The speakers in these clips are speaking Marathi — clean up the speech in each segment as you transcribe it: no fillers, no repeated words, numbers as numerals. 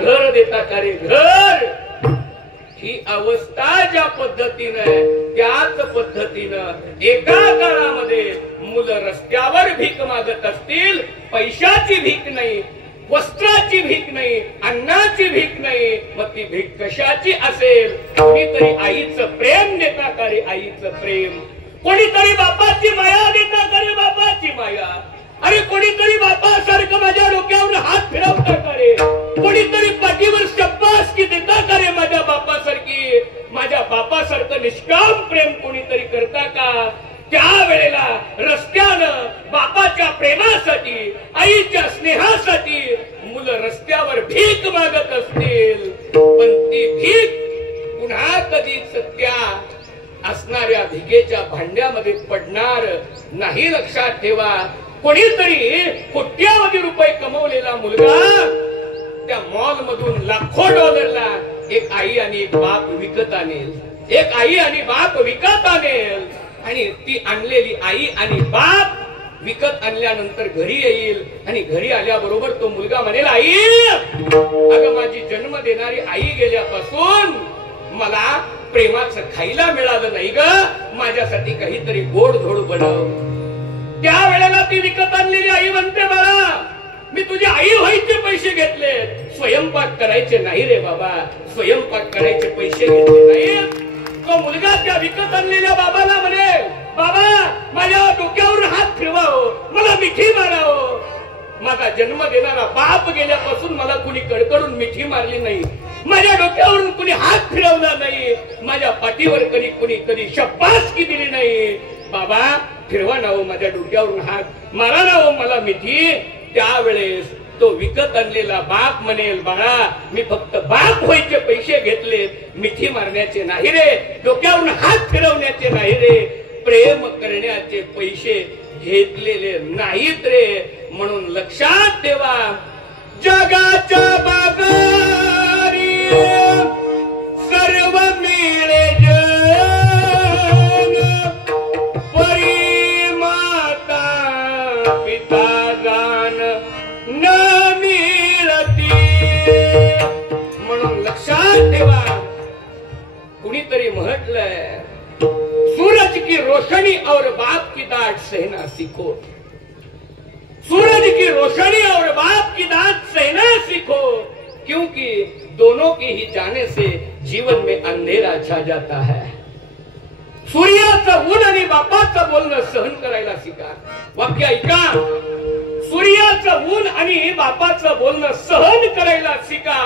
घर देता का रे घर? ही अवस्था ज्या पद्धतीनं त्याच पद्धतीनं एका काळामध्ये मुलं रस्त्यावर भीक मागत असतील, पैशाची भीक नाही, वस्त्राची भीक नाही, अन्नाची भीक नाही, मग ती भीक कशाची असेल? कोणीतरी आईचं प्रेम देता का रे आईचं प्रेम? कोणीतरी बापाची माया देता का रे बापाची माया? अरे कोणीतरी बापासारखं माझ्या डोक्यावर हात फिरवता का रे? कोणीतरी पाठीवर शब्बासकी देता का रे माझ्या बापासारखी? माझ्या बापासारखं निष्काम प्रेम कोणीतरी करता का? त्या वेळेला रस्त्यानं बापाच्या प्रेमासाठी, आईच्या स्नेहासाठी मुलं रस्त्यावर भीक मागत असतील, पण ती भीक पुन्हा कधीच त्या असणाऱ्या भिकेच्या भांड्यामध्ये पडणार नाही, लक्षात ठेवा. कोणीतरी कोट्यावधी रुपये कमवलेला मुलगा त्या मॉल मधून लाखो डॉलरला एक आई आणि एक बाप विकत आणेल, एक आई आणि बाप विकत आणेल, आणि ती आणलेली आई आणि बाप विकत आणल्यानंतर घरी येईल, आणि घरी आल्याबरोबर तो मुलगा म्हणेल, आई अगं माझी जन्म देणारी आई गेल्यापासून मला प्रेमाचं खायला मिळालं नाही ग, माझ्यासाठी काहीतरी गोड धोड बनव. त्या वेळेला ती विकत आणलेली आई म्हणते, बाळा मी तुझी आई व्हायचे पैसे घेतले, स्वयंपाक करायचे नाही रे बाबा, स्वयंपाक करायचे पैसे घेतले नाही. तो मुलगा त्या विकत आणलेल्या बाबाला म्हणे, बाबा माझ्या डोक्यावर हात फिरवाव, मला मिठी माराव. माझा जन्म देणारा बाप गेल्यापासून मला कुणी कडकडून मिठी मारली नाही, माझ्या डोक्यावरून कुणी हात फिरवला नाही, माझ्या पाठीवर कधी शब्बासकी दिली नाही. बाबा फिरवा ना हो माझ्या डोक्यावरून हात, मारा ना हो मला मिठी. त्यावेळेस तो विकत आणलेला बाप म्हणेल, बाळा मी फक्त बाप व्हायचे पैसे घेतले, मिठी मारण्याचे नाही रे, डोक्यावरून हात फिरवण्याचे नाही रे, प्रेम करण्याचे पैसे घेतलेले नाहीत रे. म्हणून लक्षात ठेवा, जगाच्या बाजारी सर्व मिळे जन, परी माता पिता जान न मिळती. म्हणून लक्षात ठेवा, कुणीतरी म्हटलंय, सूरज की रोशनी और बाप की डांट सहना सीखो, सूरज की रोशनी और बाप की डांट सहना सीखो, क्योंकि दोनों के ही जाने से जीवन में अंधेरा छा जाता है. सूर्याचं ऊन आणि बापाचं बोलणं सहन करायला शिका. वाक्य ऐका, सूर्याचं ऊन आणि बापाचं बोलणं सहन करायला शिका,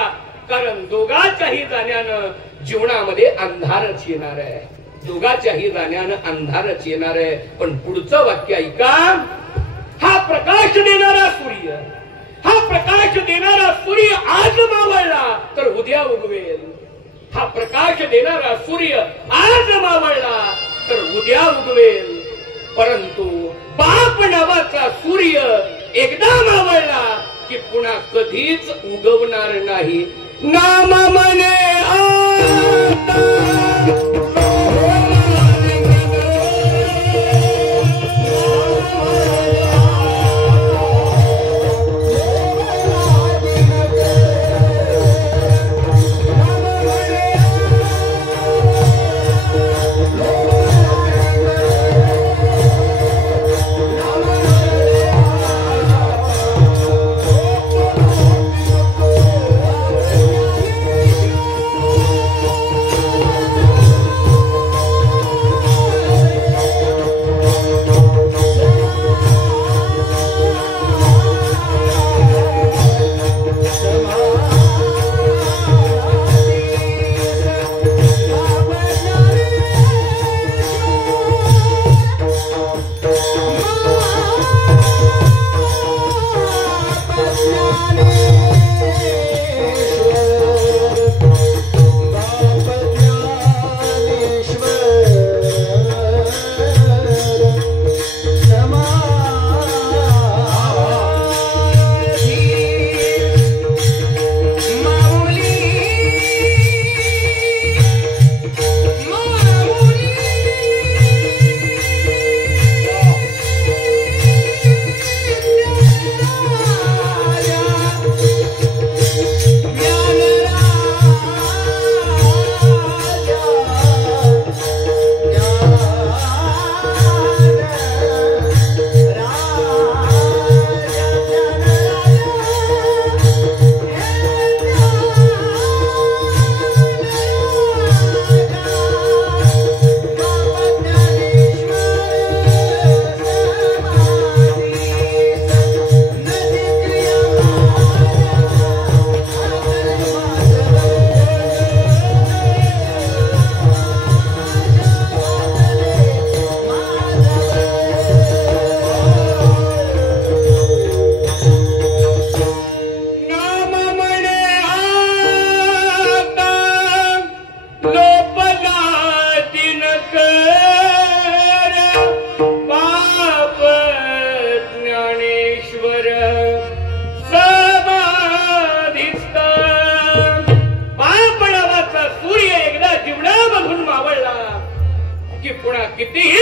कारण दोघांच्याही जाण्यानं जीवनामध्ये अंधारच येणार आहे, दोघांच्याही जाण्यानं अंधारच येणार आहे. पण पुढचं वाक्य ऐका, हा प्रकाश देणारा सूर्य, हा प्रकाश देणारा सूर्य आज मावळला तर उद्या उगवेल, हा प्रकाश देणारा सूर्य आज मावळला तर उद्या उगवेल. परंतु बाप नावाचा सूर्य एकदा मावळला की पुन्हा कधीच उगवणार नाही. नाम मने आता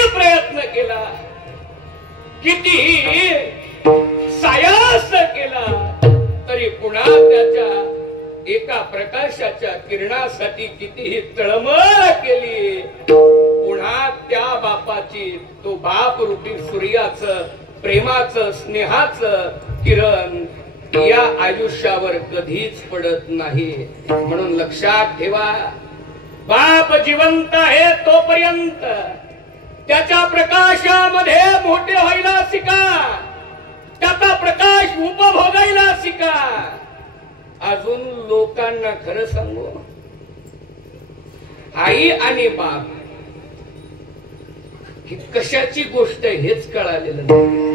कितीही प्रयत्न केला, कितीही सायास केला, तरी पुन्हा त्याच्या एका प्रकाशाच्या किरणासाठी कितीही तळमळ केली, पुन्हा त्या बापाची, तो बाप रूपी सूर्याचं प्रेमाचं स्नेहाचं किरण या आयुष्यावर कधीच पडत नाही. म्हणून लक्षात ठेवा, बाप जिवंत आहे तोपर्यंत त्याच्या प्रकाशामध्ये मोठे व्हायला शिका, त्याचा प्रकाश उपभोगायला शिका. अजून लोकांना खरं सांगू, आई आणि बाप ही कशाची गोष्ट हेच कळालेलं नाही.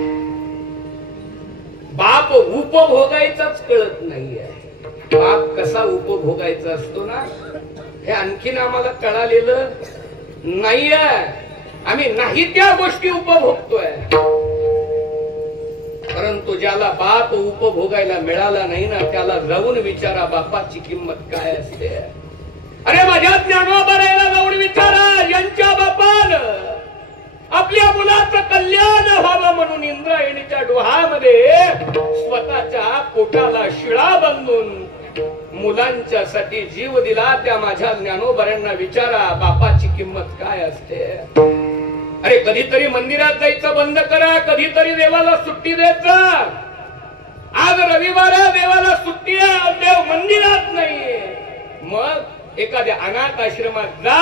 बाप उपभोगायचाच कळत नाहीये. बाप कसा उपभोगायचा असतो ना, हे आणखीन आम्हाला कळालेलं नाहीये. आम्ही नाही त्या गोष्टी उपभोगतोय. परंतु ज्याला बाप उपभोगायला मिळाला नाही ना, त्याला जाऊन विचारा बापाची किंमत काय असते. अरे माझ्या ज्ञानोबारायला जाऊन विचारा, यांच्या बापानं आपल्या मुलाचं कल्याण व्हावं म्हणून इंद्रायणीच्या डोहामध्ये स्वतःच्या पोटाला शिळा बांधून मुलांच्यासाठी जीव दिला. त्या माझ्या ज्ञानोबारांना विचारा बापाची किंमत काय असते. अरे कधीतरी मंदिरात जायचं बंद करा, कधीतरी देवाला सुट्टी द्यायचा. आज रविवार देवाला सुट्टी आहे, देव मंदिरात नाहीये. मग एखाद्या अनाथ आश्रमात जा,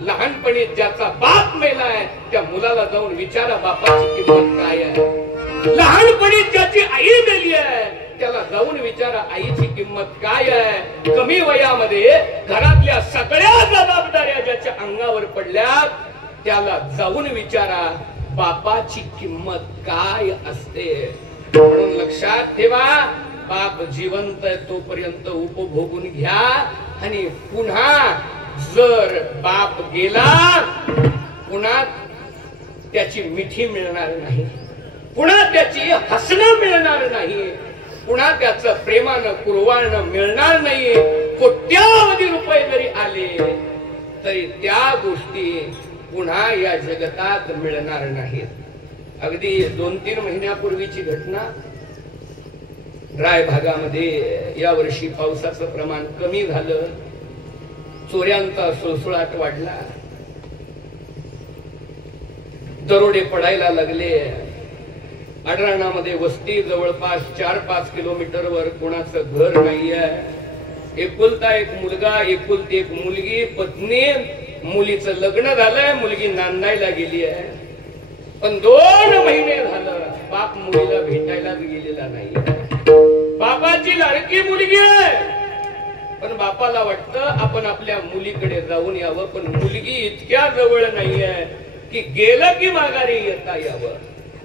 लहानपणी ज्याचा बाप मेलाय त्या मुलाला जाऊन विचारा बापाची किंमत काय आहे. लहानपणी ज्याची आई मेली आहे त्याला जाऊन विचारा आईची किंमत काय आहे. कमी वयामध्ये घरातल्या सगळ्या जबाबदाऱ्या ज्याच्या अंगावर पडल्यात त्याला जाऊन विचारा बापाची किंमत काय असते. म्हणून लक्षात ठेवा, बाप जिवंत आहे तोपर्यंत उपभोगून घ्या. आणि पुन्हा जर बाप गेला, पुन्हा त्याची मिठी मिळणार नाही, पुन्हा त्याची हसणं मिळणार नाही, पुन्हा त्याचं प्रेमानं कुरवाळणं मिळणार नाही. कोट्यावधी रुपये जरी आले तरी त्या गोष्टी पुन्हा या जगतात मिळणार नाहीत. अगदी 2-3 महिन्यापूर्वीची घटना, राय भागामध्ये या वर्षी पावसाचं प्रमाण कमी झालं, चोऱ्यांचा सुळसुळाट वाढला, दरोडे पडायला लागले. अडराणामध्ये वस्ती जवळपास 4-5 किलोमीटरवर कोणाचं घर नाहीये. एकुलता एक मुलगा, एकुलती एक मुलगी, पत्नी, मुलीचं लग्न झालंय, मुलगी नांदायला गेली आहे. पण 2 महिने झालं बाप मुलीला भेटायलाच गेलेला नाही. बापाची लाडकी मुलगी आहे, पण बापाला वाटतं आपण आपल्या मुलीकडे जाऊन यावं, पण मुलगी इतक्या जवळ नाहीये की गेलं की माघारी येता यावं.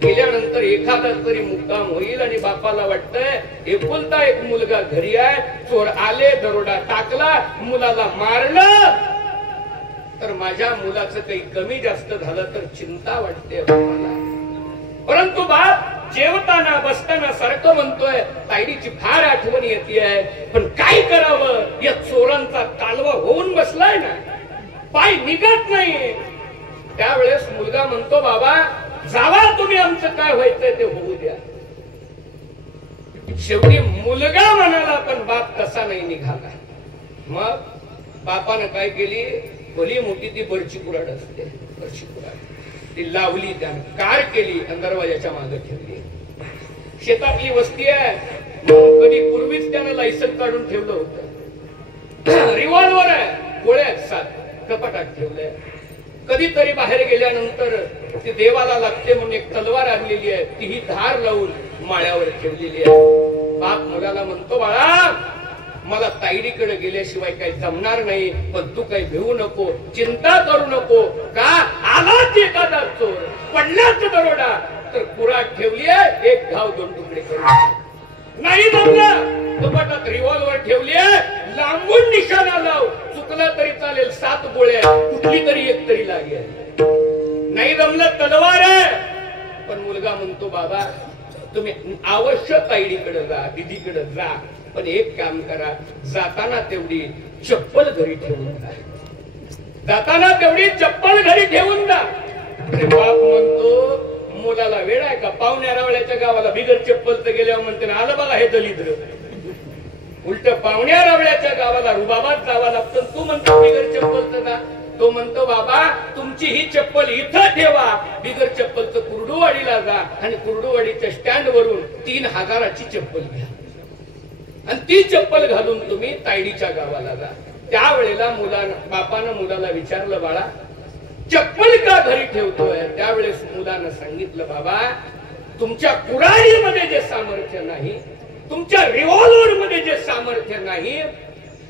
गेल्यानंतर एखादा तरी मुक्काम होईल. आणि बापाला वाटतंय एकुलता एक मुलगा घरी आहे, चोर आले, दरोडा टाकला, मुलाला मारलं, तर माझ्या मुलाचं काही कमी जास्त झालं तर चिंता वाटते बापाला. परंतु बाप जेवताना बसताना सारखं म्हणतोय ताईडीची फार आठवण येते, पण काय करावं, या चोरांचा कालवा होऊन बसलाय ना, पाय निघत नाही. त्यावेळेस मुलगा म्हणतो बाबा जावा तुम्ही, आमचं काय व्हायचंय ते होऊ द्या. शेवटी मुलगा म्हणाला, पण बाप तसा नाही निघाला. मग बापानं काय केली, भली मोठी ती बरची कुराड असते, बरची कुराड ती लावली, त्यानं कार केली आणि दरवाजाच्या मागे ठेवली. शेतातली वस्ती आहे, कधी पूर्वीच त्यानं लायसन काढून ठेवलं होतं. रिव्हॉल्वर आहे, गोळ्या 7 कपाटात ठेवलंय. कधीतरी बाहेर गेल्यानंतर ती देवाला लागते म्हणून एक तलवार आणलेली आहे, तीही धार लावून माळ्यावर ठेवलेली आहे. बाप मुलाला म्हणतो बाळा मला ताईडीकडे गेल्याशिवाय काही जमणार नाही, पण तू काही भिवू नको, चिंता करू नको. का आलाच एखादा चोर, पडलाच दरोडा, तर कुराड ठेवली आहे, एक घाव 2 तुकडे करू. नाही जमलं कपाटात रिव्हॉल्वर ठेवली आहे, लांबून निशाणा लाव, चुकला तरी चालेल, 7 गोळ्या कुठली तरी एक तरी लागेल. नाही जमलं तलवार आहे. पण मुलगा म्हणतो बाबा तुम्ही अवश्य ताईडीकडे जा, दिदीकडे जा, पण एक काम करा, जाताना तेवढी चप्पल घरी ठेवून जा, जाताना तेवढी चप्पल घरी ठेवून जा. अरे बाप म्हणतो मुलाला वेळ आहे का? पाहुण्या रावळ्याच्या गावाला बिगर चप्पल तर गेल्यावर म्हणते ना, आलं बघा हे दलिद्र. उलट पाहुण्या रावळ्याच्या गावाला रुबाबात जावा लागतं. तू म्हणतो बिगर चप्पलचं ना. तो म्हणतो बाबा तुमची ही चप्पल इथं ठेवा, बिगर चप्पलचं कुर्डुवाडीला जा आणि कुर्डुवाडीच्या स्टँड वरून 3000ची चप्पल घ्या आणि ती चप्पल घालून तुम्ही तायडीच्या गावाला जा. त्यावेळेला बापानं मुलाला विचारलं, बाळा चप्पल का घरी ठेवतोय? त्यावेळेस मुलानं सांगितलं, बाबा तुमच्या कुऱ्हाडीमध्ये जे सामर्थ्य नाही, तुमच्या रिव्हॉल्वर मध्ये जे सामर्थ्य नाही,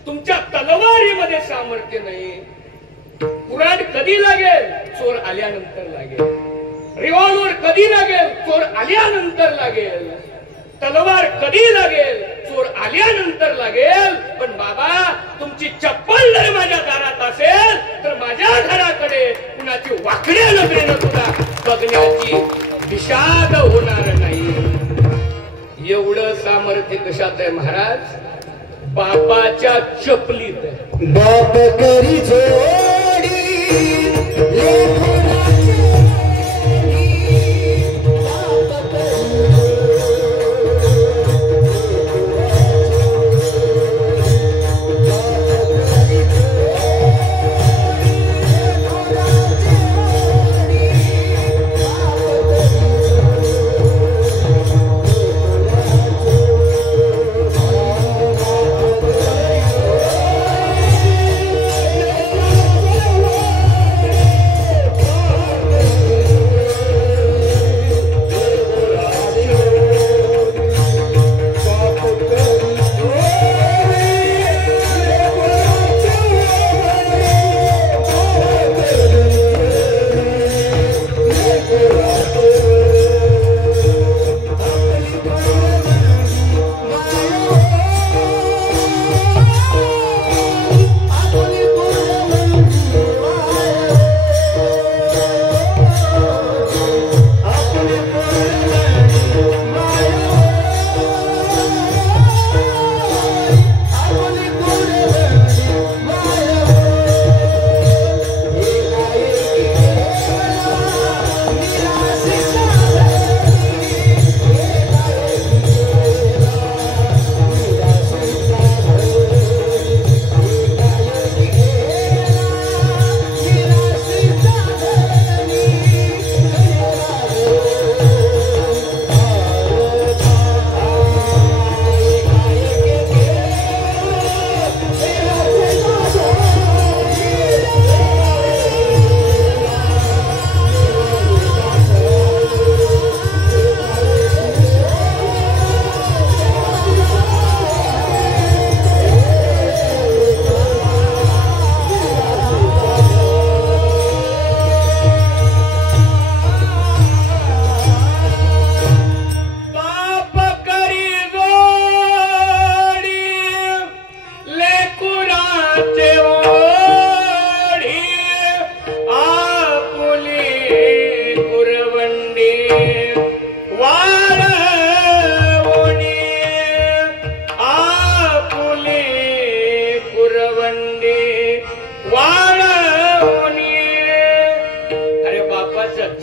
तुमच्या तलवारीमध्ये सामर्थ्य नाही. कुऱ्हाड कधी लागेल? चोर आल्यानंतर लागेल. रिव्हॉल्वर कधी लागेल? चोर आल्यानंतर लागेल. तलवार कधी लागेल? चोर आल्यानंतर लागेल. पण बाबा तुमची चप्पल जर माझ्या दारात असेल तर माझ्या घराकडे कुणाची वाकड्या नजरेनं तुला बघण्याची विषाद होणार नाही. एवढं सामर्थ्य कशात आहे महाराज? बापाच्या चपलीत आहे. बाप करी जोडी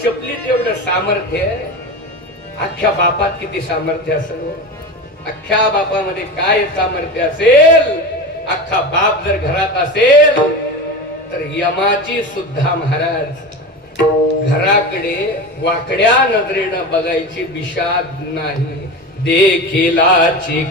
चपलीत एवढं सामर्थ्य, अख्ख्या बापात किती सामर्थ्य असेल? अख्ख्या बापामध्ये काय सामर्थ्य असेल? अख्खा बाप जर घरात असेल तर यमाची सुद्धा महाराज घराकडे वाकड्या नजरेनं बघायची विषाद नाही. देखीलाची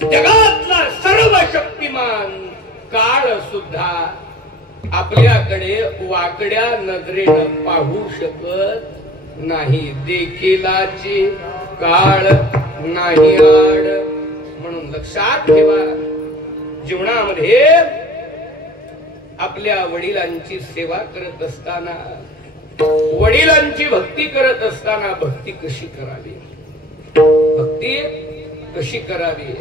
जगातला सर्व शक्तिमान काळ सुद्धा आपल्याकडे वाकड्या नजरेनं पाहू शकत नाही. देखीलाची काळ नाही आड. म्हणून लक्षात ठेवा, जीवनामध्ये आपल्या वडिलांची सेवा करत असताना, वडिलांची भक्ती करत असताना भक्ती कशी करावी, भक्ती कशी करावी.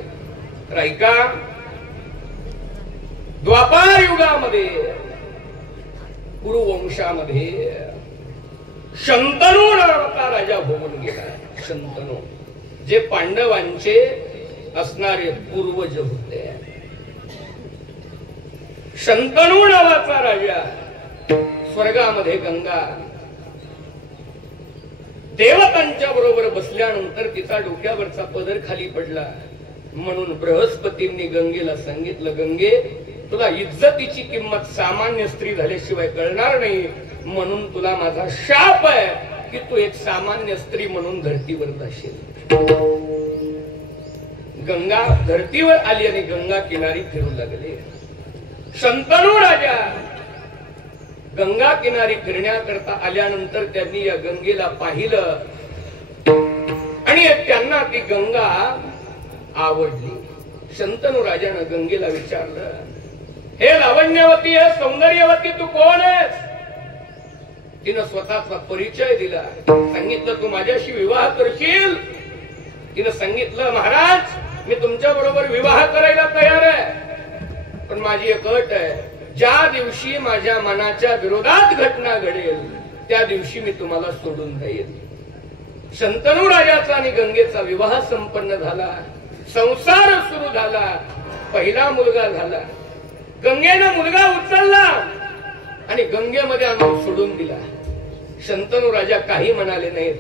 तर ऐका, द्वापार युगामध्ये कुरुवंशामध्ये शंतनू नावाचा राजा होऊन गेला. शंतनू जे पांडवांचे असणारे पूर्वज होते. शंतनू नावाचा राजा स्वर्गामध्ये गंगा देवतांच्या बरोबर बसल्यानंतर तिचा डोक्यावरचा पदर खाली पडला. म्हणून बृहस्पतींनी गंगेला सांगितलं, गंगे तुला इज्जतीची किंमत सामान्य स्त्री झाल्याशिवाय कळणार नाही. म्हणून तुला माझा शाप आहे की तू एक सामान्य स्त्री म्हणून धरतीवर जाशील. गंगा धरतीवर आली आणि गंगा किनारी फिरू लागले. शंतनू राजा गंगा किनारी फिरण्याकरता आल्यानंतर त्यांनी या गंगेला पाहिलं आणि त्यांना ती गंगा आवडली. शंतनू राजानं गंगेला विचारलं, हे लावण्यवती आहे, सौंदर्यवती, तू कोण आहेस? तिनं स्वतःचा परिचय दिला. सांगितलं, तू माझ्याशी विवाह करशील? तिनं सांगितलं, महाराज मी तुमच्या बरोबर विवाह करायला तयार आहे, पण माझी एक अट आहे, ज्या दिवशी माझ्या मनाच्या विरोधात घटना घडेल त्या दिवशी मी तुम्हाला सोडून जाईल. शंतनू राजाचा आणि गंगेचा विवाह संपन्न झाला. संसार सुरू झाला. पहिला मुलगा झाला. गंगेनं मुलगा उचलला आणि गंगेमध्ये आणून सोडून दिला. शंतनू राजा काही म्हणाले नाहीत.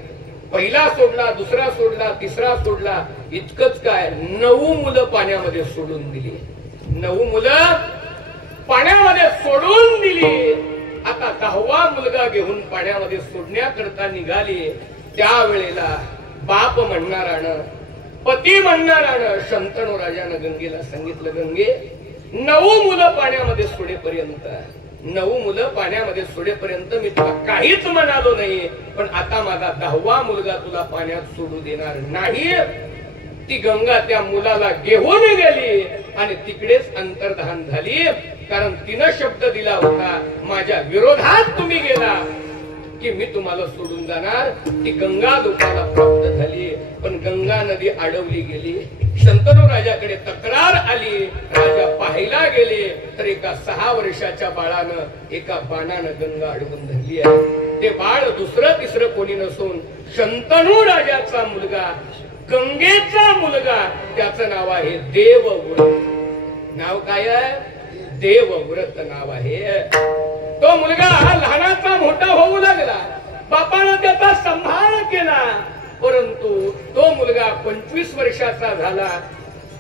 पहिला सोडला, दुसरा सोडला, तिसरा सोडला. इतकंच काय, 9 मुलं पाण्यामध्ये सोडून दिली. 9 मुलं पाण्यामध्ये सोडून दिली. आता 10वा मुलगा घेऊन पाण्यामध्ये सोडण्याकरता निघाली. त्यावेळेला बाप म्हणणारानं, पती म्हणणारानं शंतनू राजानं गंगेला सांगितलं, गंगे 9 मुलं पाण्यामध्ये सोडेपर्यंत, 9 मुलं पाण्यामध्ये सोडेपर्यंत मी तुला काहीच म्हणालो नाही, पण आता माझा 10वा मुलगा तुला पाण्यात सोडू देणार नाही. ती गंगा त्या मुलाला घेऊन गेली आणि तिकडेच अंतर्धान झाली. कारण तिनं शब्द दिला होता, माझ्या विरोधात तुम्ही गेला की मी तुम्हाला सोडून जाणार. ती गंगा लोकाला प्राप्त झाली, पण गंगा नदी अडवली गेली. शंतनू राजाकडे तक्रार आली. राजा पाहायला गेले तर एका 6 वर्षाच्या बाळानं एका बाणानं गंगा अडवून धरली आहे. ते बाळ दुसरं तिसरं कोणी नसून शंतनू राजाचा मुलगा, गंगेचा मुलगा. त्याचं नाव आहे देवव्रत. नाव काय आहे? देवव्रत नाव आहे. तो मुलगा लहानाचा मोठा होऊ लागला. बापानं त्याचा सांभाळ केला, परंतु तो मुलगा 25 वर्षाचा झाला,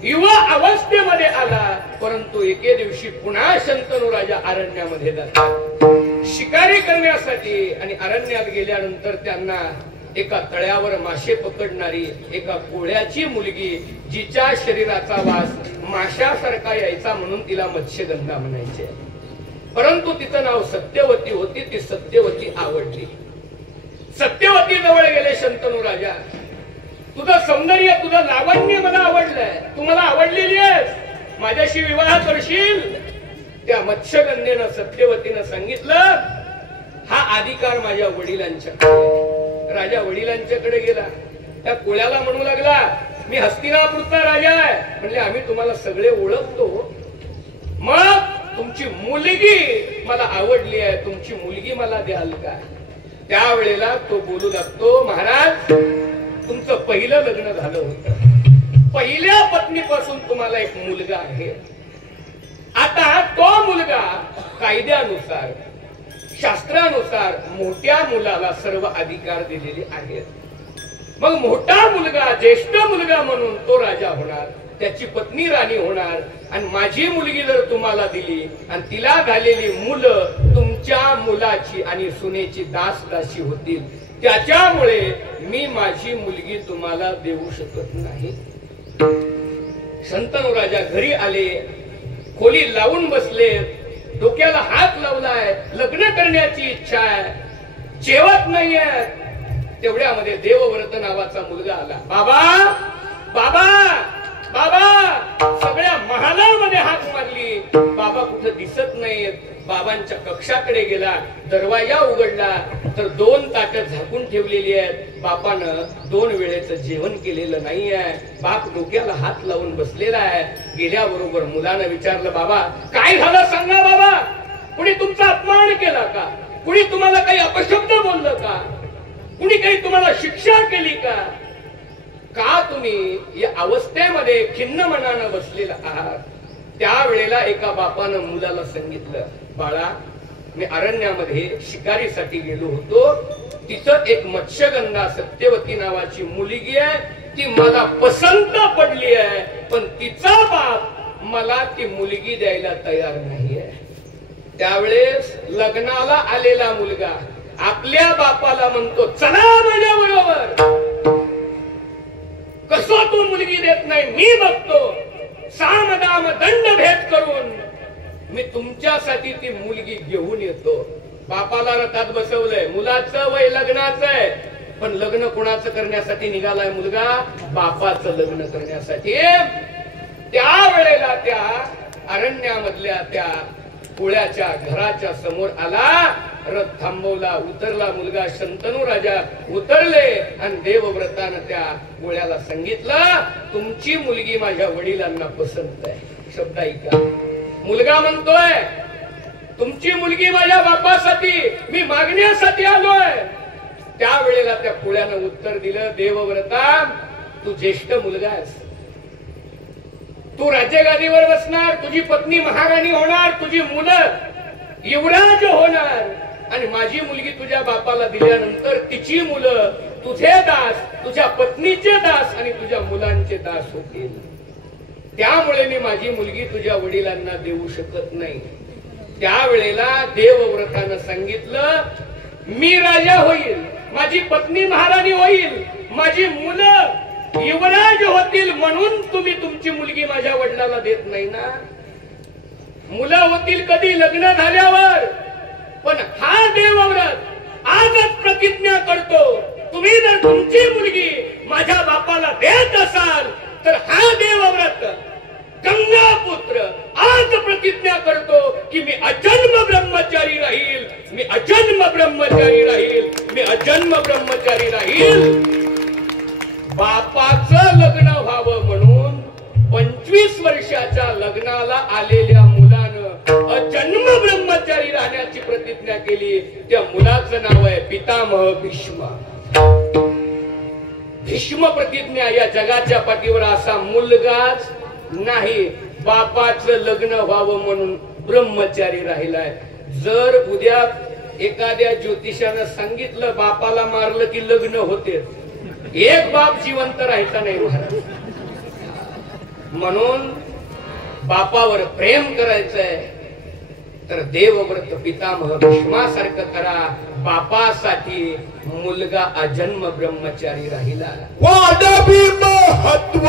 युवा अवस्थेमध्ये आला. परंतु एके दिवशी पुन्हा शंतनू राजा अरण्यामध्ये जातात शिकारी करण्यासाठी. आणि अरण्यात गेल्यानंतर त्यांना एका तळ्यावर मासे पकडणारी एका कोळ्याची मुलगी, जिच्या शरीराचा वास माशासारखा यायचा म्हणून तिला मत्स्यगंधा म्हणायचे. परंतु तिचं नाव सत्यवती होती. ती सत्यवती आवडली. सत्यवती जवळ गेले शंतनू राजा, तुझं सौंदर्य, तुझं लावण्य मला आवडलंय, तू मला आवडलेली आहेस, माझ्याशी विवाह करशील? त्या मत्स्यगंधेनं सत्यवतीनं सांगितलं, हा अधिकार माझ्या वडिलांच्याकडे. राजा वडिलांच्याकडे गेला. त्या कोळ्याला म्हणू लागला, मी हस्तिनापूरचा राजा आहे. म्हणले, आम्ही तुम्हाला सगळे ओळखतो, मग तुमची मुलगी मला आवडली आहे, तुमची मुलगी मला द्याल का? त्यावेळेला तो बोलू लागतो, महाराज तुमचं पहिलं लग्न झालं होतं, पहिल्या पत्नीपासून तुम्हाला एक मुलगा आहे. आता तो मुलगा कायद्यानुसार, शास्त्रानुसार मोठ्या मुलाला सर्व अधिकार दिलेले आहेत. मग मोठा मुलगा, ज्येष्ठ मुलगा म्हणून तो राजा होणार, त्याची पत्नी राणी होणार. आणि माझी मुलगी जर तुम्हाला दिली आणि तिला झालेली मुलं तुमच्या मुलाची आणि सुनेची दासदासी होतील. त्याच्यामुळे मी माझी मुलगी तुम्हाला देऊ शकत नाही. शंतनू राजा घरी आले, खोली लावून बसले, डोक्याला हात लावलाय, लग्न करण्याची इच्छा आहे, जेवत नाहीये. तेवढ्यामध्ये देवव्रत नावाचा मुलगा आला. बाबा बाबा बाबा, सगळ्या महालामध्ये हाक मारली, बाबा कुठे दिसत नाहीत. बाबांच्या कक्षाकडे गेला, दरवाजा उघडला तर 2 ताटं झाकून ठेवलेली आहेत. बापानं 2 वेळेचं जेवण केलेलं नाहीये. बाप डोक्याला हात लावून बसलेला आहे. गेल्याबरोबर मुलानं विचारलं, बाबा काय झालं सांगा बाबा, कुणी तुमचा अपमान केला का, कुणी तुम्हाला काही अपशब्द बोललं का, कुणी काही तुम्हाला शिक्षा केली का, का तुम्ही या अवस्थेमध्ये खिन्न मनानं बसलेला आहात. त्यावेळेला एका बापानं मुलाला सांगितलं, बाळा मी अरण्यामध्ये शिकारीसाठी गेलो होतो, तिथं एक मत्स्यगंधा सत्यवती नावाची मुलगी आहे, ती मला पसंत पडली आहे, पण तिचा बाप मला ती मुलगी द्यायला तयार नाहीये. त्यावेळेस लग्नाला आलेला मुलगा आपल्या बापाला म्हणतो, चला माझ्या बरोबर, कसं तू मुलगी देत नाही मी बघतो, साम दाम दंड भेद करून मी तुमच्यासाठी ती मुलगी घेऊन येतो. बापाला रथात बसवलंय, मुलाचं वय लग्नाचं आहे, पण लग्न कोणाचं करण्यासाठी निघालाय मुलगा, बापाचं लग्न करण्यासाठी. त्यावेळेला त्या अरण्यामधल्या त्या पोळ्याच्या घराच्या समोर आला, रथ थांबवला, उतरला मुलगा. शंतनू राजा उतरले आणि देवव्रतानं त्या पोळ्याला सांगितलं, तुमची मुलगी माझ्या वडिलांना पसंत आहे. शब्द ऐका, मुलगा म्हणतोय तुमची मुलगी माझ्या बापासाठी, मी मागण्यासाठी आलोय. त्यावेळेला त्या पोळ्यानं उत्तर दिलं, देवव्रता तू ज्येष्ठ मुलगा आहेस, तू राज्यगादीवर बसणार, तुझी पत्नी महाराणी होणार, तुझी मुलं युवराज होणार, आणि माझी मुलगी तुझ्या बापाला दिल्यानंतर तिची मुलं तुझे दास, तुझ्या पत्नीचे दास आणि तुझ्या मुलांचे दास होतील. त्यामुळे मी माझी मुलगी तुझ्या वडिलांना देऊ शकत नाही. त्यावेळेला देवव्रतानं सांगितलं, मी राजा होईल, माझी पत्नी महाराणी होईल, माझी मुलं युवराज होतील, म्हणून तुम्ही तुमची मुलगी माझ्या वडिलाला देत नाही ना. मुलं होतील कधी, लग्न झाल्यावर. पण हा देवव्रत आजच प्रतिज्ञा करतो, तुम्ही जर तुमची मुलगी माझ्या बापाला देत असाल तर हा देवव्रत गंगापुत्र आज प्रतिज्ञा करतो की मी अजन्म ब्रह्मचारी राहील, मी अजन्म ब्रह्मचारी राहील, मी अजन्म ब्रह्मचारी राहील. बापाचं लग्न व्हावं म्हणून 25 वर्षाच्या लग्नाला आलेल्या मुलानं अजन्म ब्रह्मचारी राहण्याची प्रतिज्ञा केली. त्या मुलाचं नाव आहे पितामह भीष्म. भीष्म प्रतिज्ञा. या जगाच्या पाठीवर असा मुलगाच नाही बापाचं लग्न व्हावं म्हणून ब्रह्मचारी राहिलाय. जर उद्या एखाद्या ज्योतिषानं सांगितलं बापाला मारलं की लग्न होते, एक बाप जिवंत राहायचा नाही महाराज. म्हणून बापावर प्रेम करायचंय तर देवव्रत पितामह भीष्मासारखं करा. बापासाठी मुलगा अजन्म ब्रह्मचारी राहिला. वाढवी महत्व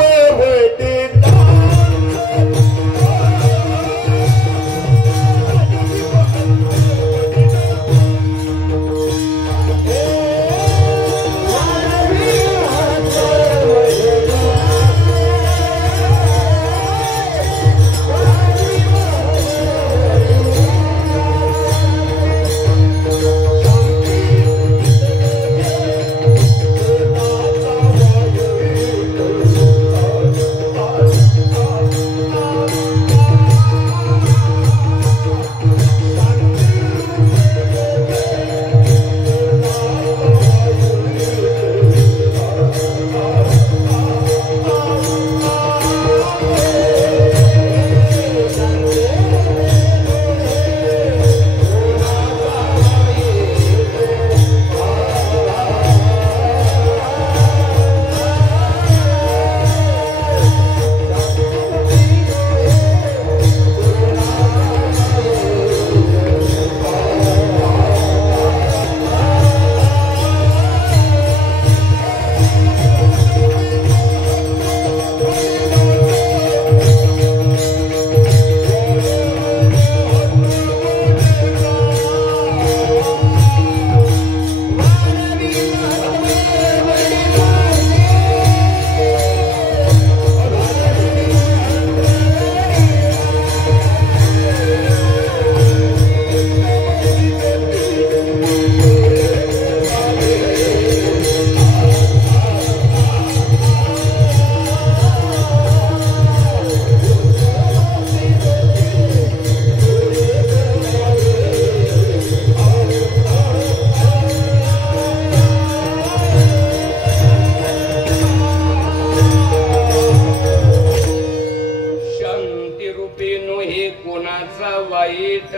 वाईट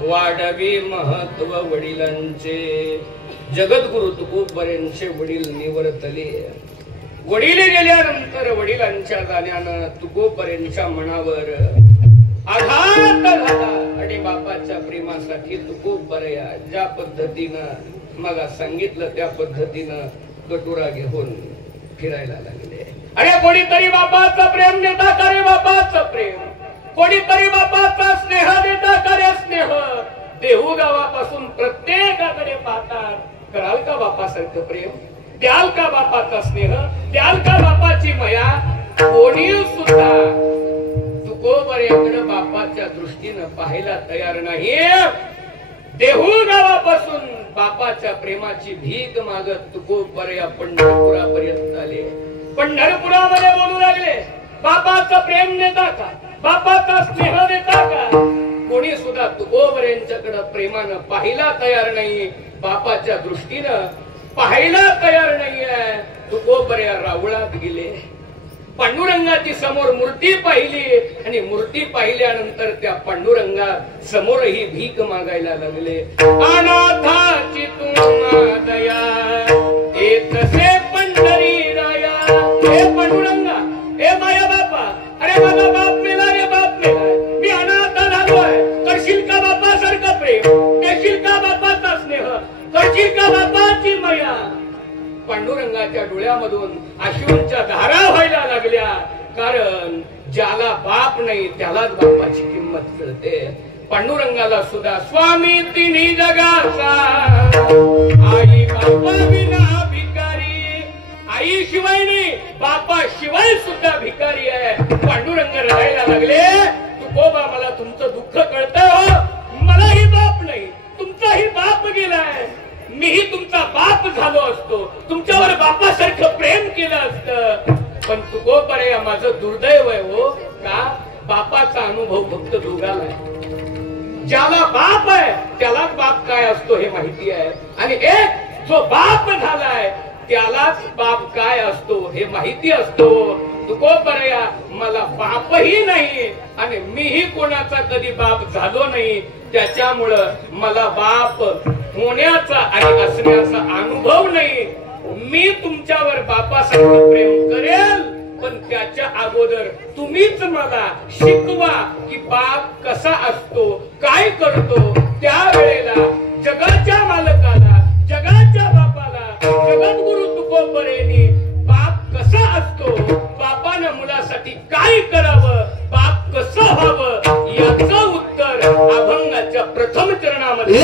वाढवी महत्व वडिलांचे. जगद्गुरु तुकोबरेंचे वडील निवर्तले. वडील गेल्यानंतर वडिलांच्या जाण्यानं तुकोबरेंच्या मनावर आघात झाला आणि बापाच्या प्रेमासाठी तुकोबऱ्या ज्या पद्धतीनं मग सांगितलं त्या पद्धतीनं कटोरा घेऊन फिरायला लागले. अरे कोणीतरी बापाचं प्रेम देता का रे बापाचं प्रेम, कोणीतरी बापाचा स्नेह देता का रे स्नेह. देहू गावापासून प्रत्येकाकडे पाहतात. कराल का बापासारखं प्रेम, द्याल का बापाचा स्नेह, द्याल का बापाची माया. कोणी सुद्धा तुकोबऱ्याकडे बापाच्या दृष्टीनं पाहायला तयार नाही. देहू गावापासून बापाच्या प्रेमाची भीक मागत तुकोबऱ्या पंढरपुरापर्यंत आले. पंढरपुरामध्ये बोलू लागले, बापाचं प्रेम देता का, बापाचा स्नेह देता का. कोणी सुद्धा तुकोबऱ्यांच्याकडे प्रेमानं पाहायला तयार नाही, बापाच्या दृष्टीनं पाहायला तयार नाहीये. तुकोबऱ्या रावळात गेले. पांडुरंगाची समोर मूर्ती पाहिली आणि मूर्ती पाहिल्यानंतर त्या पांडुरंगा समोरही भीक मागायला लागले. अनाथाची तुम्हा दया येतसे पंढरी राया. हे पांडुरंगा, हे माया बापा, अरे माझा बाप मेला रे, बाप मेला, मी अनाथ झालोय. करशील का बापासारखं प्रेम, देशील का बापाचा स्नेह, करशील का बापाची माया. पांडुरंगाच्या डोळ्यामधून अश्रूंच्या धारा व्हायला लागल्या. कारण ज्याला बाप नाही त्यालाच बापाची किंमत कळते. पांडुरंगाला सुद्धा स्वामी तिन्ही जगाचा, आई बापा विना भिकारी. आई शिवाय नाही, बापा शिवाय सुद्धा भिकारी आहे. पांडुरंग रडायला लागले, तुकोबा मला तुमचं दुःख कळतंय हो, मलाही बाप नाही, तुमचाही बाप गेलाय. मीही तुमचा बाप झालो असतो, तुमच्यावर बापासारखं प्रेम केलं असतं. पण तुकोबऱ्या माझं दुर्दैव आहे हो का, बापाचा अनुभव फक्त दोघाला आहे. ज्याला बाप आहे त्यालाच बाप काय असतो हे माहिती आहे, आणि एक जो बाप झालाय त्यालाच बाप काय असतो हे माहिती असतो. तुकोबऱ्या मला बापही नाही आणि मीही कोणाचा कधी बाप झालो नाही, त्याच्यामुळं मला बाप होण्याचा आणि असण्याचा अनुभव नाही. मी तुमच्यावर बापासारखं प्रेम करेल, पण त्याच्या अगोदर तुम्हीच मला शिकवा की बाप कसा असतो, काय करतो. त्यावेळेला जगाच्या मालकाला, जगाच्या बापाला जगद्गुरु तुकोबरेनी बाप कसा असतो, बापानं मुलासाठी काय करावं, बाप कसं व्हावं याचं उत्तर अभंगाच्या प्रथम चरणामध्ये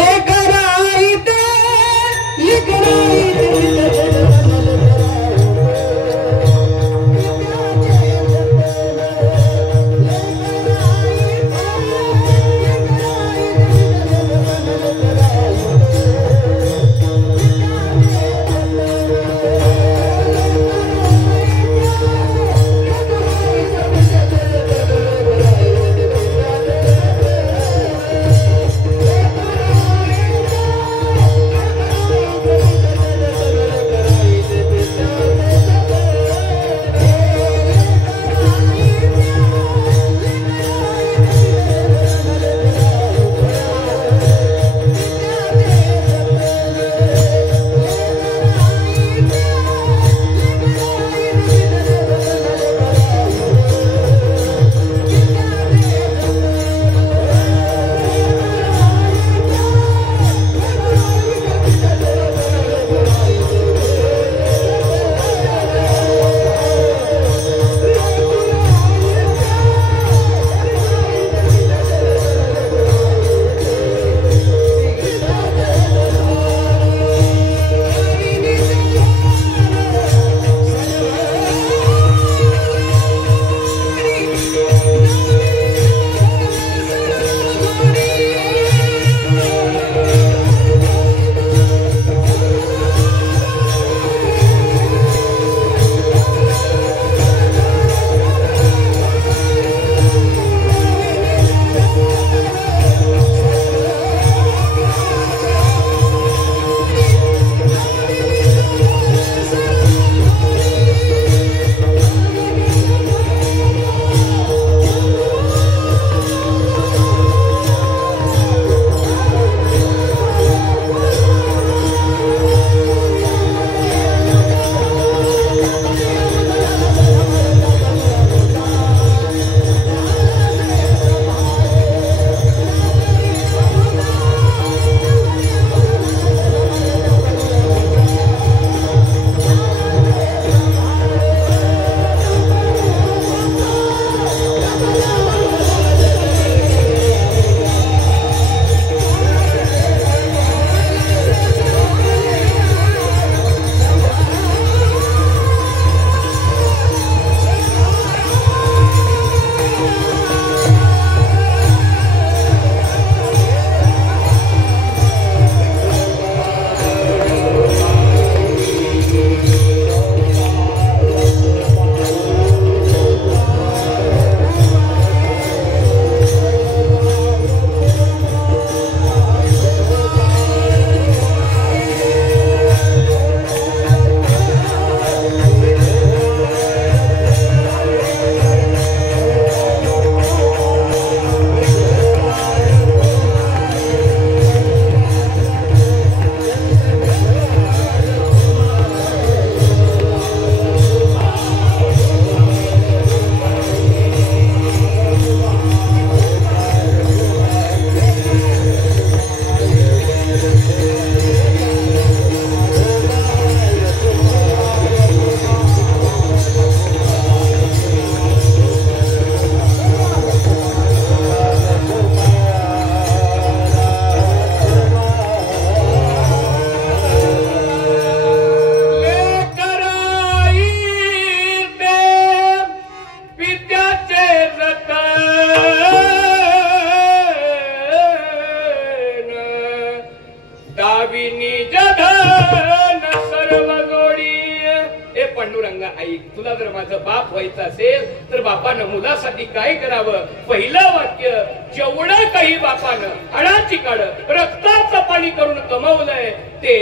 बाप व्हायचा असेल तर बापानं मुलासाठी काय करावं? पहिलं वाक्य, जेवढं काही बापानं हाडाची काढ रक्ताचं पाणी करून कमवलंय ते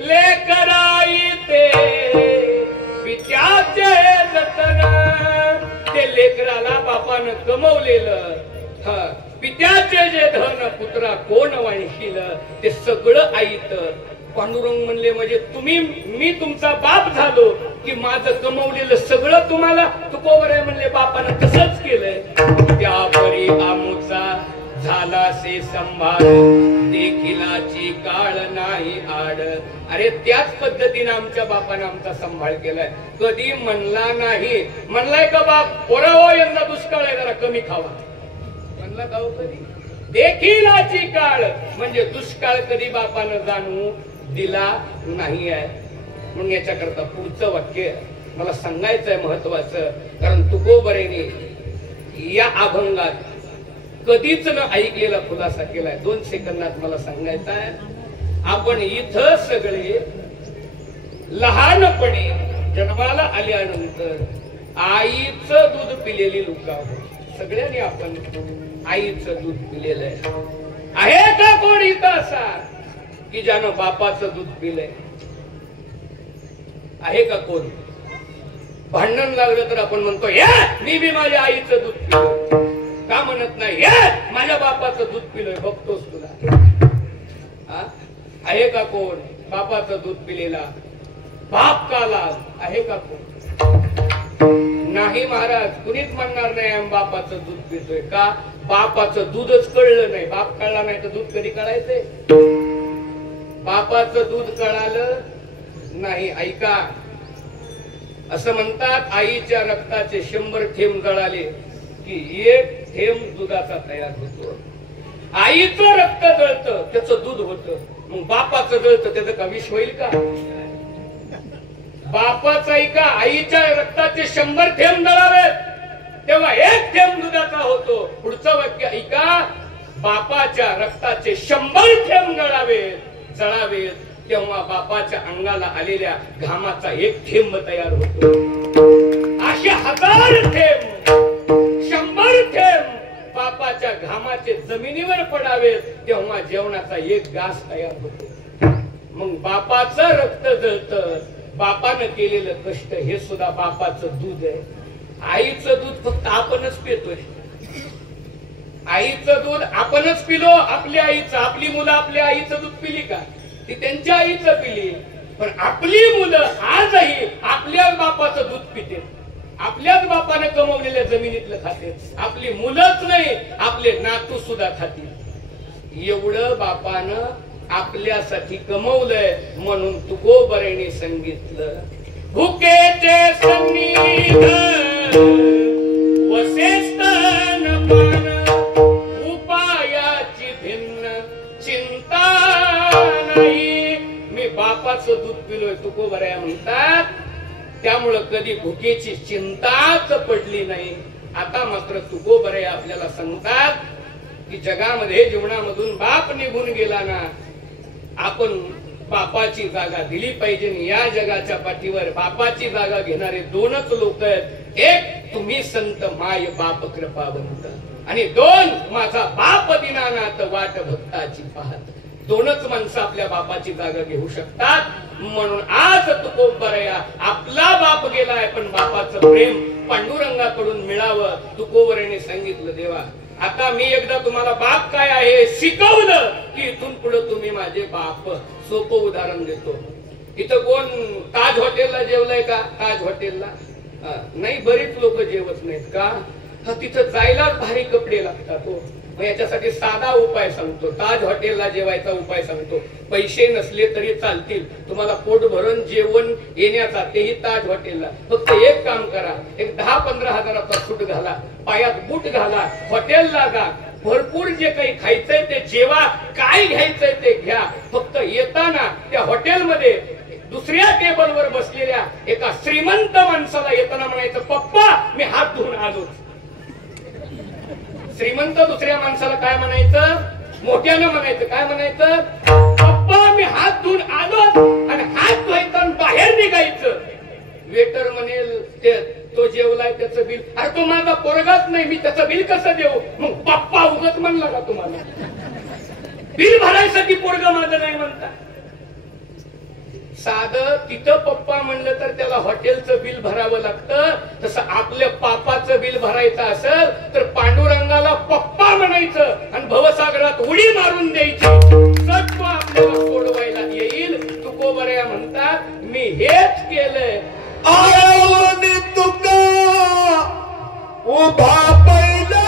लेकराई ते पित्याचे जतन. ते लेकराला बापानं कमवलेलं पित्याचे जे धन पुत्रा कोण वाणशील ते सगळं आईत. पांडुरंग म्हणले म्हणजे मी तुमचा बाप झालो की माझं कमवलेलं सगळं तुम्हाला तुकोवर आहे म्हणले. बापानं तसंच केलंय. त्यापरी आमुचा झाला से संभाळ देखिलाची काळ नाही आड. अरे त्याच पद्धतीने आमच्या बापानं आमचा सांभाळ केलाय. कधी म्हणला नाही, म्हणलाय का बाप पोरा हो यंदा दुष्काळ आहे जरा कमी खावा, म्हणला का हो कधी? देखिलाची काळ म्हणजे दुष्काळ कधी बापानं जाणू दिला नाही आहे. म्हणून याच्याकरता पुढचं वाक्य मला सांगायचंय महत्वाचं, कारण तुकोबरेने या अभंगात कधीच न ऐकलेला खुलासा केलाय. 2 सेकंदात मला सांगायचा आहे. आपण इथं सगळे लहानपणी जन्माला आल्यानंतर आईचं दूध पिलेली लोक आहोत. सगळ्यांनी आपण आईचं दूध पिलेलं आहे का? कोण इथं असा की ज्यानं बापाचं दूध पिलंय? आहे का कोण? भांडण लागलं तर आपण म्हणतो मी बी माझ्या आईचं दूध पिलो. का म्हणत नाही माझ्या बापाचं दूध पिलोय? बघतोस तुला आहे का कोण बापाचं दूध पिलेला? बाप का लाग आहे का कोण? नाही महाराज, कुणीच म्हणणार नाही बापाचं दूध पितोय. का? बापाचं दूधच कळलं नाही. बाप कळला नाही तर दूध कधी कळायचंय? बापाचं दूध कळालं नाही. ऐका, असं म्हणतात आईच्या रक्ताचे 100 थेंब जळाले की 1 थेंब दुधाचा तयार होतो. आईचं रक्त जळतं त्याचं दूध होतं. मग बापाचं जळतं त्याचं का विष होईल का? बापाचं ऐका, आईच्या रक्ताचे 100 थेंब जळावेत तेव्हा 1 थेंब दुधाचा होतो. पुढचं वाक्य ऐका, बापाच्या रक्ताचे 100 थेंब जळावेत तेव्हा बापाच्या अंगाला आलेल्या घामाचा 1 थेंब तयार होतो. असे 1000 थेंब 100 थेंब बापाच्या घामाचे जमिनीवर पडावेत तेव्हा जेवणाचा 1 घास तयार होतो. मग बापाचं रक्त जळतं, बापानं केलेलं कष्ट हे सुद्धा बापाचं दूध आहे. आईचं दूध फक्त आपणच पितोय. आईचं दूध आपणच पिलो. आपल्या आईचं, आपली मुलं आपल्या आईचं दूध पिली का? ती त्यांच्या आईचं पिली. पण आपली मुलं आजही आपल्याच बापाचं दूध पिते. आपल्याच बापाने कमवलेल्या जमिनीतलं खाते. आपली मुलंच नाही, आपले नातू सुद्धा खातील. एवढं बापानं आपल्यासाठी कमवलंय. म्हणून तुकोबरेने सांगितलं, भुकेचे सन्निध वसे स्तनपान उपायाची भिन्न चिंता नाही. मी बापाचं दूध पिलोय तुकोबऱ्या म्हणतात, त्यामुळं कधी भुकेची चिंताच पडली नाही. आता मात्र तुकोबऱ्या आपल्याला सांगतात की जगामध्ये जीवनामधून बाप निघून गेला ना, आपण बापाची जागा दिली पाहिजे. या जगाच्या पाठीवर बापाची जागा घेणारे 2च लोक आहेत. एक तुम्ही संत माय बाप कृपावंत, आणि 2 माझा बाप दिनानाथ वाट भक्ताची पाहत. 2च माणसं आपल्या बापाची जागा घेऊ शकतात. म्हणून आज तुकोबऱ्या आपला बाप गेलाय पण बापाचं प्रेम पांडुरंगाकडून मिळावं. तुकोबऱ्याने सांगितलं, देवा आता मी एकदा तुम्हाला बाप काय आहे शिकवलं की इथून पुढे तुम्ही माझे बाप. सोपं उदाहरण देतो. इथं कोण ताज हॉटेलला जेवलंय का? ताज हॉटेलला नाही, बरीच लोक जेवत नाहीत का? तिथं जायलाच भारी कपडे लागतात. मग याच्यासाठी साधा उपाय सांगतो. ताज हॉटेलला जेवायचा उपाय सांगतो. पैसे नसले तरी चालतील, तुम्हाला पोट भरून जेवण येण्याचा, तेही ताज हॉटेलला. फक्त एक काम करा, एक 10-15 हजाराचा सूट घाला, पायात बूट घाला, हॉटेलला जा, भरपूर जे काही खायचंय ते जेवा, काय घ्यायचंय ते घ्या. फक्त येताना त्या हॉटेलमध्ये दुसऱ्या टेबलवर बसलेल्या एका श्रीमंत माणसाला येताना म्हणायचं, पप्पा मी हात धुवून आलोच. श्रीमंत दुसऱ्या माणसाला काय म्हणायचं? मोठ्यानं म्हणायचं. काय म्हणायचं? पप्पा मी हात धुवून आलो. आणि हात धुवायचा बाहेर निघायचं. वेटर म्हणेल, ते तो जेवलाय त्याचं बिल. अरे तो माझा पोरगाच नाही, मी त्याचं बिल कसं देऊ? मग पप्पा उगत म्हणला का तुम्हाला? बिल भरायसाठी पोरग माझं नाही म्हणता. साधं तिथं पप्पा म्हणलं तर त्याला हॉटेलचं बिल भरावं लागतं. तसं आपल्या पापाचं बिल भरायचं असेल तर पांडुरंगाला पप्पा म्हणायचं आणि भवसागरात उडी मारून द्यायची. सत्व आपल्याला सोडवायला येईल. तुकोबऱ्या म्हणतात मी हेच केलंय. आळवणी तुका उभा पहिला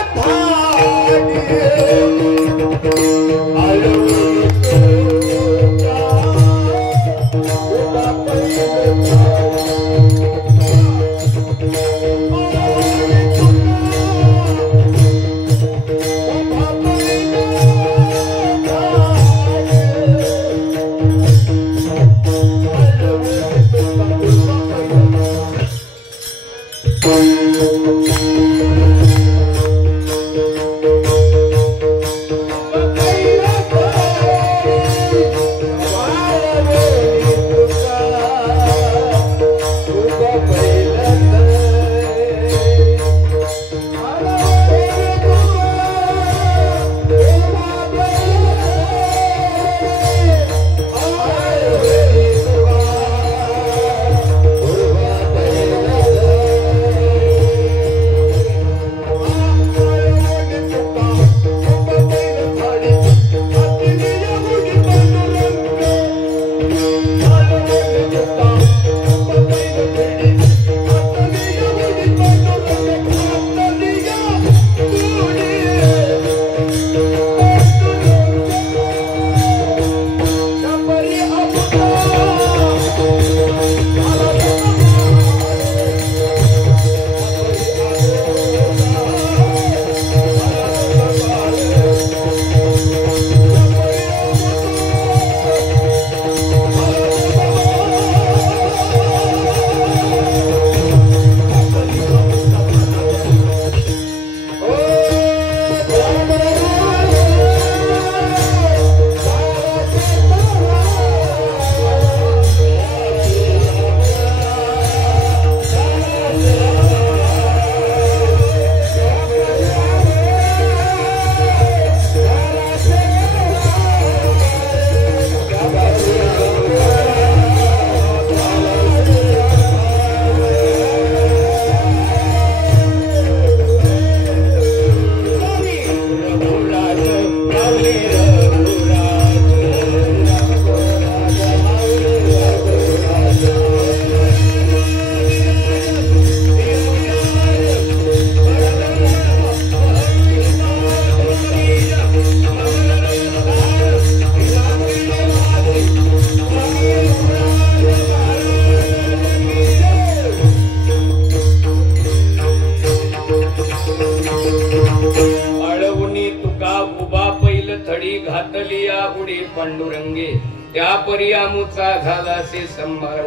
थाडी पांडुरंगे त्या पर्यामुचा झालासे संभाळ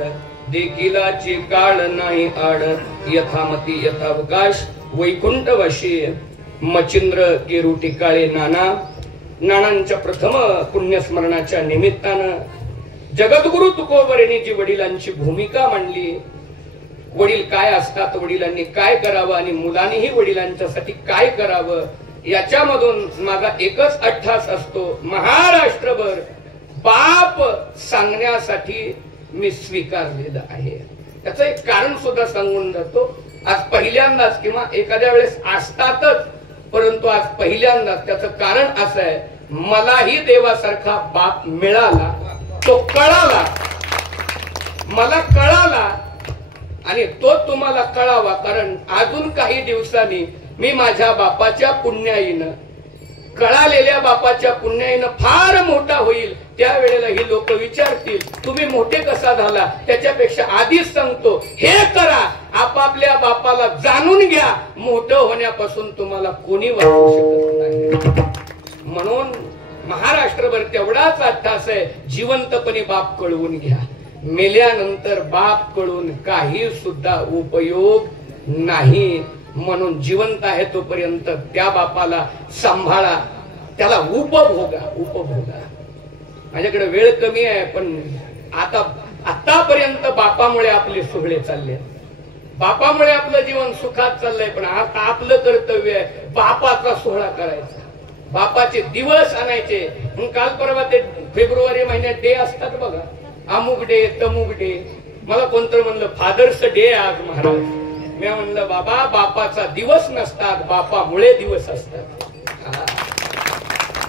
देखिलाची काळ नाही आड यथामती यथावकाश वैकुंठ वशी मचिंद्र केरुटी काळे नानांच्या प्रथम पुण्यस्मरणाच्या निमित्तानं जगद्गुरु तुकोबरेंनी जी वडिलांची भूमिका मांडली, वडील काय असतात, वडिलांनी काय करावं आणि मुलांनीही वडिलांच्यासाठी काय करावं, याच्यामधून माझा एकच अट्ठास असतो, महाराष्ट्रभर बाप सांगण्यासाठी मी स्वीकारलेलं आहे. त्याचं एक कारण सुद्धा सांगून जातो. आज पहिल्यांदाच किंवा एखाद्या वेळेस असतातच, परंतु आज पहिल्यांदाच त्याचं कारण असं आहे, मलाही देवासारखा बाप मिळाला, तो कळाला, मला कळाला आणि तो तुम्हाला कळावा. कारण अजून काही दिवसांनी मी माझ्या बापाच्या पुण्याईनं, कळालेल्या बापाच्या पुण्याईनं फार मोठा होईल. त्यावेळेला ही लोक विचारतील तुम्ही मोठे कसा झाला, त्याच्यापेक्षा आधीच सांगतो हे करा, आपापल्या बापाला जाणून घ्या, मोठं होण्यापासून तुम्हाला कोणी वाचवू शकत नाही. म्हणून महाराष्ट्रभर तेवढाच अट्टास आहे, जिवंतपणे बाप कळवून घ्या, मेल्यानंतर बाप कळून काही सुद्धा उपयोग नाही. म्हणून जिवंत आहे तोपर्यंत त्या बापाला सांभाळा, त्याला उपभोगा. माझ्याकडे वेळ कमी आहे, पण आतापर्यंत बापामुळे आपले सोहळे चालले. बापामुळे आपलं जीवन सुखात चाललंय, पण आता आपलं कर्तव्य आहे बापाचा सोहळा करायचा, बापाचे दिवस आणायचे. म्हणून काल परवा ते फेब्रुवारी महिन्यात डे असतात बघा, अमुक डे तमुक डे. मला कोणतं म्हणलं फादर्स डे आज महाराज. मी म्हणलं बाबा, बापाचा दिवस नसतात, बापामुळे दिवस असतात.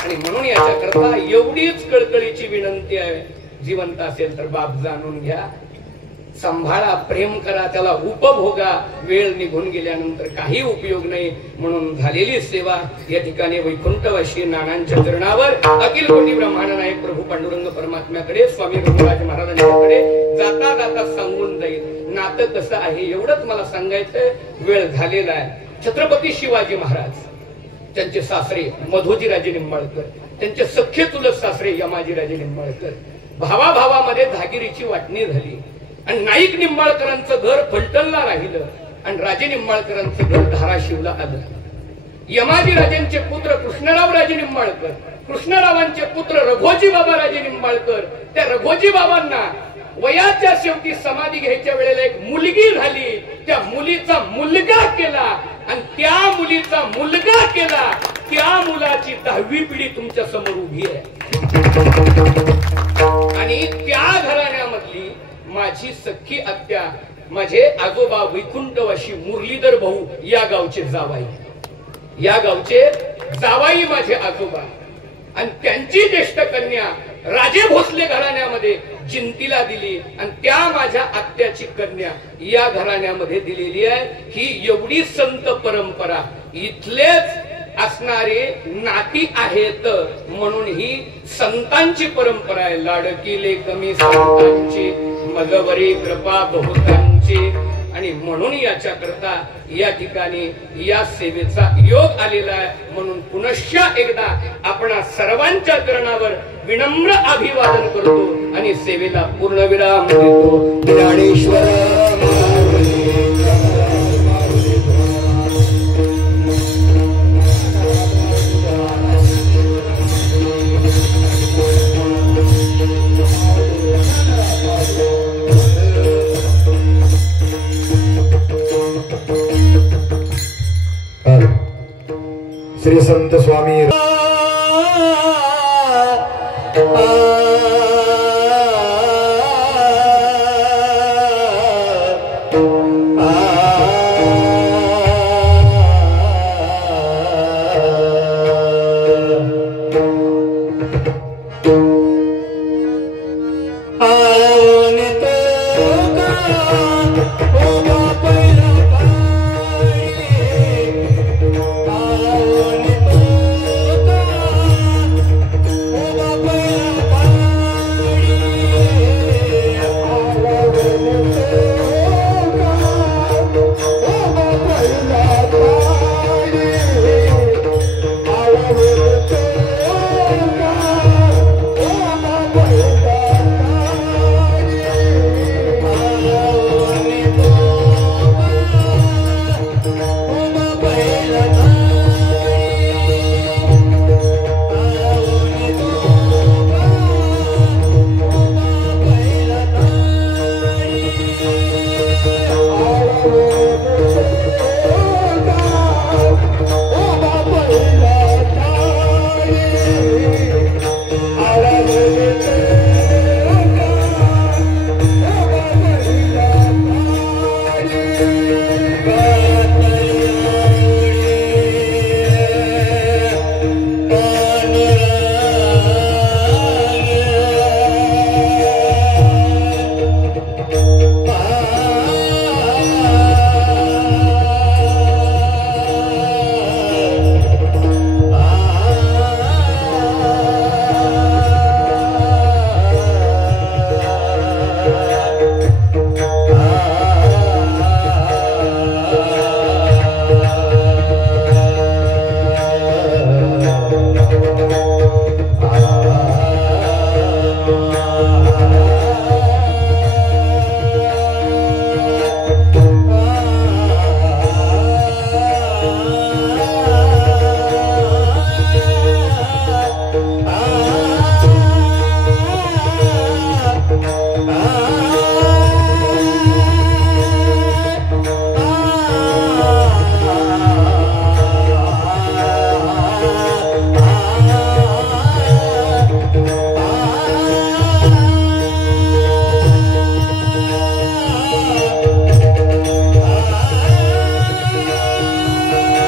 आणि म्हणून याच्याकरता एवढीच कळकळीची विनंती आहे, जिवंत असेल तर बाप जाणून घ्या, सांभाळा, प्रेम करा, त्याला उपभोगा. वेळ निघून गेल्यानंतर काही उपयोग नाही. म्हणून झालेली सेवा या ठिकाणी वैकुंठवासी नानांच्या चरणावर, अखिल कोटी ब्रह्मांड नायक प्रभू पांडुरंग परमात्म्याकडे, स्वामी रघुराज महाराजांच्याकडे जाता जाता सांगून जाईल. नातं कसं आहे एवढंच मला सांगायचं, वेळ झालेला आहे. छत्रपती शिवाजी महाराज, त्यांचे सासरे मधोजीराजे निंबाळकर, त्यांचे सख्खे चुलत सासरे यमाजीराजे निंबाळकर, भावाभावामध्ये धागिरीची वाटणी झाली आणि नाईक निंबाळकरांचं घर फलटणला राहिलं आणि राजे निंबाळकरांचं घर धाराशिवला आलं. यमाजीराजेंचे पुत्र कृष्णराव राजे निंबाळकर, कृष्णरावांचे पुत्र रघोजी बाबा राजे निंबाळकर. त्या रघोजी बाबांना वयाच्या शेवटी समाधी घ्यायच्या वेळेला एक मुलगी झाली. त्या मुलीचा मुलगा केला आणि त्या मुलीचा मुलगा केला. त्या मुलाची 10वी पिढी तुमच्या समोर उभी आहे. आणि त्या घराण्यामधली माझी सख्खी आत्या, माझे आजोबा वैकुंठवासी मुरलीधर भाऊ या गावचे जावाई, या गावचे जावाई माझे आजोबा. आणि त्यांची ज्येष्ठ कन्या राजे भोसले घराण्यामध्ये जिंतीला दिली आणि त्या माझ्या आत्याची कन्या या घराण्यामध्ये दिलेली आहे. ही एवढी संत परंपरा इथलेच असणारे नाती आहेत, म्हणून ही संतांची परंपरा आहे. लाडकीले कमी संतांची, मगवरी कृपा बहुतांची. आणि म्हणून याच्याकरता या ठिकाणी या सेवेचा योग आलेला आहे. म्हणून पुनश्च एकदा आपण सर्वांच्या चरणावर विनम्र अभिवादन करतो आणि सेवेला पूर्णविराम देतो. ज्ञानेश्वर श्री संत स्वामी